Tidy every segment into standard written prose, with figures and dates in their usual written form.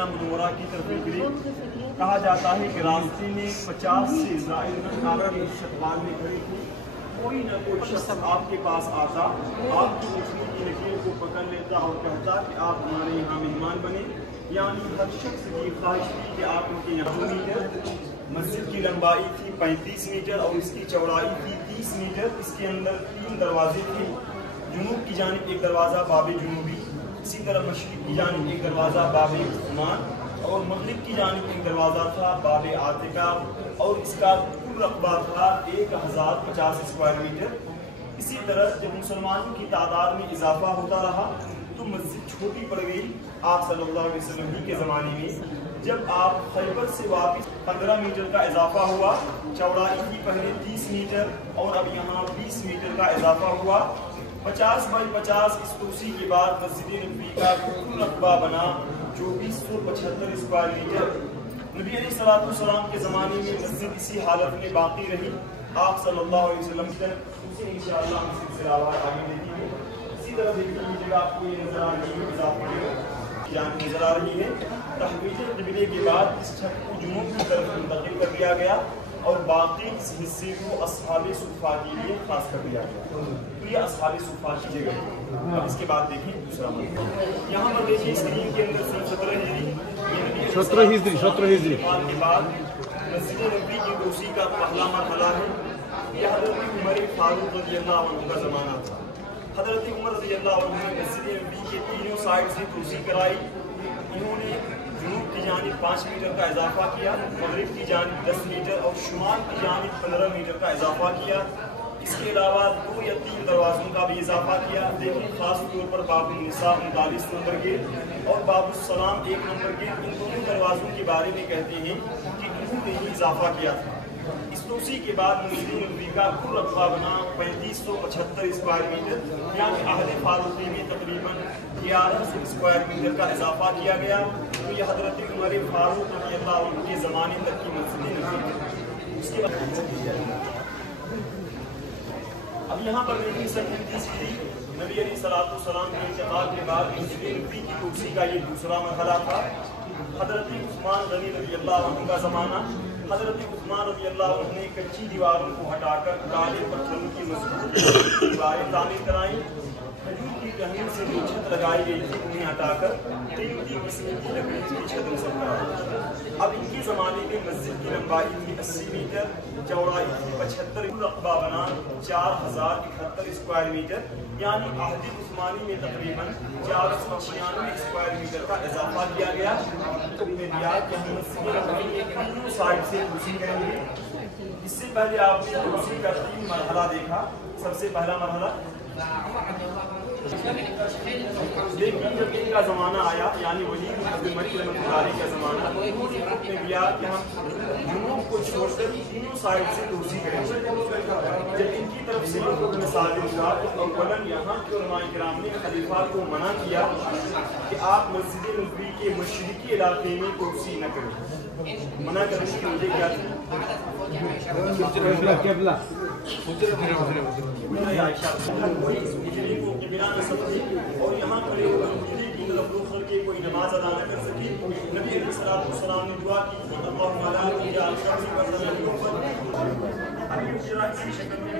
مدینہ منورہ کی طرف نکلے، کہا جاتا ہے کہ راستے میں 50 سے زائد کافر استقبال میں کھڑے تھے، کوئی نہ کوئی شخص آپ کے پاس آتا، آپ کی مچھلی کی لکیر کو پکڑ لیتا اور کہتا کہ آپ ہمارے یہاں مہمان بنے، یعنی ہر شخص کی خواہش تھی کہ آپ ان کے یہاں میٹر۔ مسجد کی لمبائی تھی 35 میٹر اور اس کی چوڑائی تھی 30 میٹر۔ اس کے اندر 3 دروازے تھے، جنوب کی جانب ایک دروازہ باب جنوبی، اسی طرح مشرق کی جانب ایک دروازہ باب عثمان اور مغرب کی جانب ایک دروازہ تھا باب عاتقہ، اور اس کا کل رقبہ تھا 1050 اسکوائر میٹر۔ اسی طرح جب مسلمانوں کی تعداد میں اضافہ ہوتا رہا تو مسجد چھوٹی پڑ گئی۔ آپ صلی اللہ علیہ وسلم کے زمانے میں جب آپ خیبر سے واپس 15 میٹر کا اضافہ ہوا، چوڑائی تھی پہلے 30 میٹر اور اب یہاں 20 میٹر کا اضافہ ہوا۔ 50 بائی 50 اس توسیع کے بعد مسجد نبوی کا کل رقبہ بنا 2475 اسکوائر میٹر۔ نبی علیہ الصلوۃ والسلام کے زمانے میں مسجد اسی حالت میں باقی رہی۔ آپ صلی اللہ علیہ وسلم اسے انشاءاللہ ہم سلسلہ وار آگے دیکھیں گے۔ اسی طرح دیکھیے یہ جگہ آپ کو یہ نظر آ رہی ہے، اضافہ جان نظر آ رہی ہے۔ تحویل قبلے کے بعد اس چھت کو جنوب کی طرف منتقل کر دیا گیا اور باقی اس حصے کو اصحاب صفہ کے لیے خاص کر دیا گیا، تو یہ اصحاب صفہ کی جگہ ہے۔ اب اس کے بعد دیکھیں دوسرا مرحلہ، یہاں پر دیکھیے اسکرین کے اندر 17 ہجری کے بعد مسجد نبوی کی توسیع کا پہلا مرحلہ ہے۔ یہ حضرت عمر فاروق رضی اللہ عنہ کا زمانہ تھا۔ حضرت عمر رضی اللہ عنہ نے مسجد نبوی کے تینوں سائڈ سے توسیع کرائی۔ انہوں نے جنوب کی جانب 5 میٹر کا اضافہ کیا، مغرب کی جانب 10 میٹر اور شمال کی جانب 15 میٹر کا اضافہ کیا۔ اس کے علاوہ 2 یا 3 دروازوں کا بھی اضافہ کیا۔ دیکھیں خاص طور پر باب النساء 39 نمبر کے اور باب السلام 1 نمبر کے، ان دونوں دروازوں کے بارے میں کہتے ہیں کہ انہوں نے ہی اضافہ کیا تھا۔ اس توسیع کے بعد مسجد نبوی کا کل رقبہ بنا 3575 اسکوائر میٹر، یعنی عہد فاروقی میں تقریباً 1100 اسکوائر میٹر کا اضافہ کیا گیا۔ تو یہ حضرت عمر فاروق رضی اللہ عنہ کے زمانے تک کی مسجد نبوی۔ اس کے بعد اب یہاں پر دیکھیں 37 ہجری نبی علیہ الصلوۃ والسلام کے انتقال کے بعد مسجد نبوی کی توسیع کا یہ دوسرا مرحلہ تھا۔ حضرت عثمان غنی رضی اللہ عنہ کا زمانہ۔ حضرت عثمان رضی اللہ عنہ نے کچی دیواروں کو ہٹا کر کالے پتھروں کی مضبوط دیواریں تعمیر کرائیں۔ کھجور کی ٹہنیوں سے جو چھت لگائی گئی تھی انہیں ہٹا کر قیمتی قسم کی لکڑی کی چھت نصب کرائی۔ اب ان کے زمانے میں مسجد کی لمبائی تھی 80 میٹر، چوڑائی تھی 75، رقبہ بنا 4071 اسکوائر میٹر، یعنی عہد عثمانی میں تقریباً 496 اسکوائر میٹر کا اضافہ کیا گیا۔ تینوں سائڈ سے توسیع کریں گے۔ اس سے پہلے آپ نے توسیع کا 3 مرحلہ دیکھا۔ سب سے پہلا مرحلہ لیکن جب ان کا زمانہ آیا، یعنی ولید عبد الملک رحمۃ اللہ علیہ کا زمانہ، انہوں نے حکم دیا کہ ہم جنوب کو چھوڑ کر تینوں سائڈ سے توسیع کریں گے۔ جب ان کی طرف سے یہ حکم صادر ہوا تو اولاً یہاں کے علماء کرام نے خلیفہ کو منع کیا کہ آپ مسجد نبوی کے مشرقی علاقے میں توسیع نہ کریں۔ منع کرنے کی وجہ کیا تھی؟ اور یہاں کھڑے ہو کر مجھے کی طرف رخ کر کے کوئی نماز ادا نہ کر سکی۔ نبی علیہ الصلوۃ والسلام نے دعا کی، اللہم لا تجعل شمسی وطنا یعبد۔ ابھی اس طرح کی شکل میں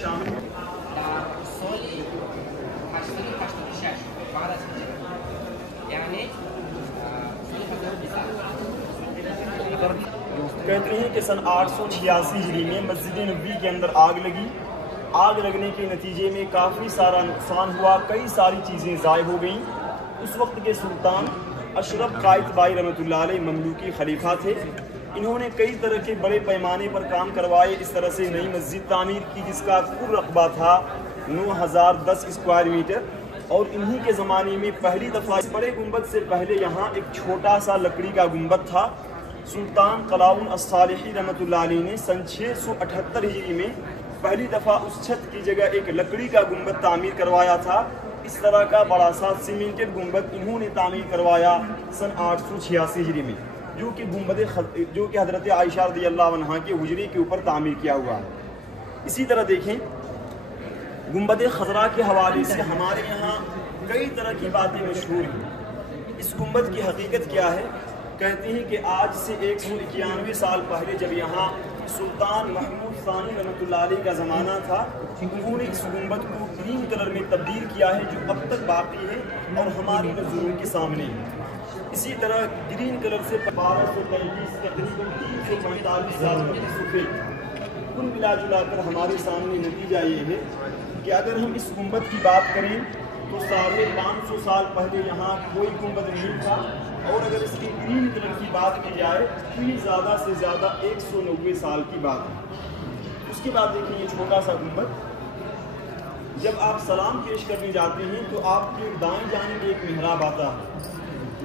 شامل کہتے ہیں کہ سن 886 ہجری میں مسجد نبوی کے اندر آگ لگی۔ آگ لگنے کے نتیجے میں کافی سارا نقصان ہوا، کئی ساری چیزیں ضائع ہو گئیں۔ اس وقت کے سلطان اشرف قائد بائی رحمۃ اللہ علیہ مملوکی خلیفہ تھے۔ انہوں نے کئی طرح کے بڑے پیمانے پر کام کروائے۔ اس طرح سے نئی مسجد تعمیر کی جس کا کل رقبہ تھا 9010 اسکوائر میٹر، اور انہی کے زمانے میں پہلی دفعہ اس بڑے گنبد سے پہلے یہاں ایک چھوٹا سا لکڑی کا گنبد تھا۔ سلطان قلاؤن الصالحی رحمۃ اللہ علیہ نے سن 678 ہجری میں پہلی دفعہ اس چھت کی جگہ ایک لکڑی کا گنبد تعمیر کروایا تھا۔ اس طرح کا بڑا سا سیمنٹڈ گنبد انہوں نے تعمیر کروایا سن 886 ہجری میں، جو کہ حضرت عائشہ رضی اللہ عنہا کے حجرے کے اوپر تعمیر کیا ہوا ہے۔ اسی طرح دیکھیں گنبد خضرا کے حوالے سے ہمارے یہاں کئی طرح کی باتیں مشہور ہیں۔ اس گنبد کی حقیقت کیا ہے؟ کہتے ہیں کہ آج سے 191 سال پہلے جب یہاں سلطان محمود ثانی رحمۃ اللہ علیہ کا زمانہ تھا، انہوں نے اس گنبد کو گرین کلر میں تبدیل کیا ہے جو اب تک باقی ہے اور ہماری نظروں کے سامنے ہے۔ اسی طرح گرین کلر سے 1233 تقریباً 345 سال کی سفید، کل ملا جلا کر ہمارے سامنے نتیجہ یہ ہے کہ اگر ہم اس گنبد کی بات کریں تو 550 سال پہلے یہاں کوئی گنبد نہیں تھا، اور اگر اس کی گرین کلر کی بات کی جائے تو یہ زیادہ سے زیادہ 190 سال کی بات ہے۔ اس کے بعد دیکھیں یہ چھوٹا سا گنبد، جب آپ سلام پیش کرنے جاتے ہیں تو آپ کے دائیں جانب ایک محراب آتا ہے،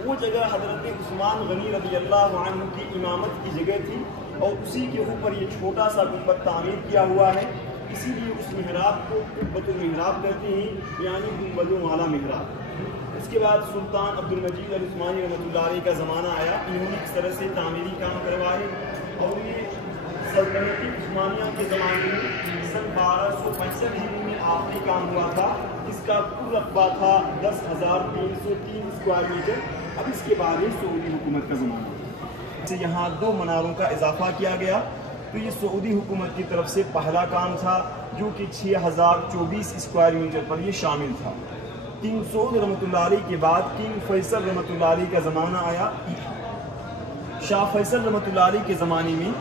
وہ جگہ حضرت عثمان غنی رضی اللہ عنہ کی امامت کی جگہ تھی، اور اسی کے اوپر یہ چھوٹا سا گنبد تعمیر کیا ہوا ہے، اسی لیے اس محراب کو قبۃ المحراب کہتے ہیں، یعنی گنبدوں والا محراب۔ اس کے بعد سلطان عبد المجید العثمانی رحمۃ اللہ علیہ کا زمانہ آیا، انہوں نے اس طرح سے تعمیری کام کروائے، اور یہ سلطنتی عثمانیہ کے زمانے میں سن 1265 ہجری میں آخری کام ہوا تھا، اس کا کل رقبہ تھا 10,303 اسکوائر میٹر۔ اب اس کے بعد یہ سعودی حکومت کا زمانہ سے یہاں 2 مناروں کا اضافہ کیا گیا، تو یہ سعودی حکومت کی طرف سے پہلا کام تھا جو کہ 6,024 اسکوائر میٹر پر یہ شامل تھا۔ کنگ سعود رحمۃ اللہ علیہ کے بعد کنگ فیصل رحمۃ اللہ علیہ کا زمانہ آیا۔ شاہ فیصل رحمۃ اللہ علیہ کے زمانے میں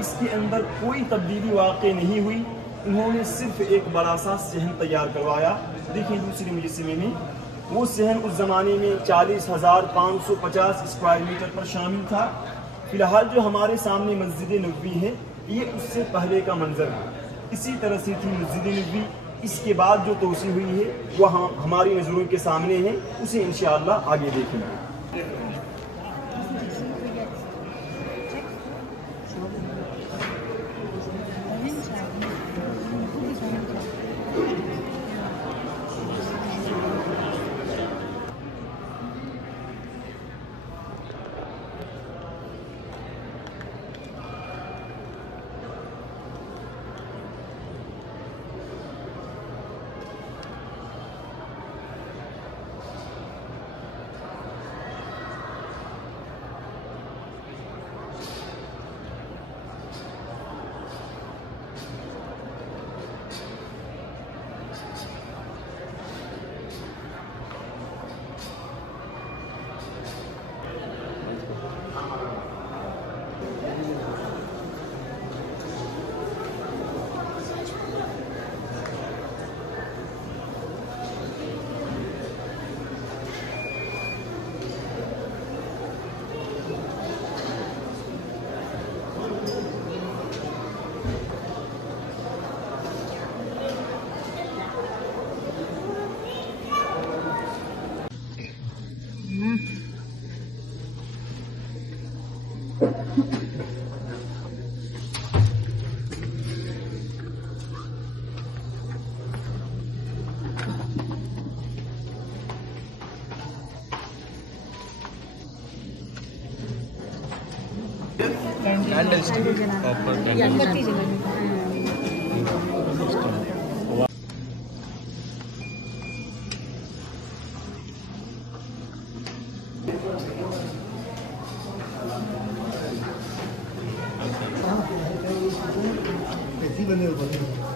اس کے اندر کوئی تبدیلی واقع نہیں ہوئی، انہوں نے صرف ایک بڑا سا صحن تیار کروایا۔ دیکھیں دوسری مجسمے میں وہ صحن اس زمانے میں 40,550 اسکوائر میٹر پر شامل تھا۔ فی الحال جو ہمارے سامنے مسجد نبوی ہے یہ اس سے پہلے کا منظر ہے، اسی طرح سے تھی مسجد نبوی، اس کے بعد جو توسیع ہوئی ہے وہ ہماری نظروں کے سامنے ہے، اسے انشاءاللہ آگے دیکھیں گے۔ Candle stick, copper candle.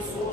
100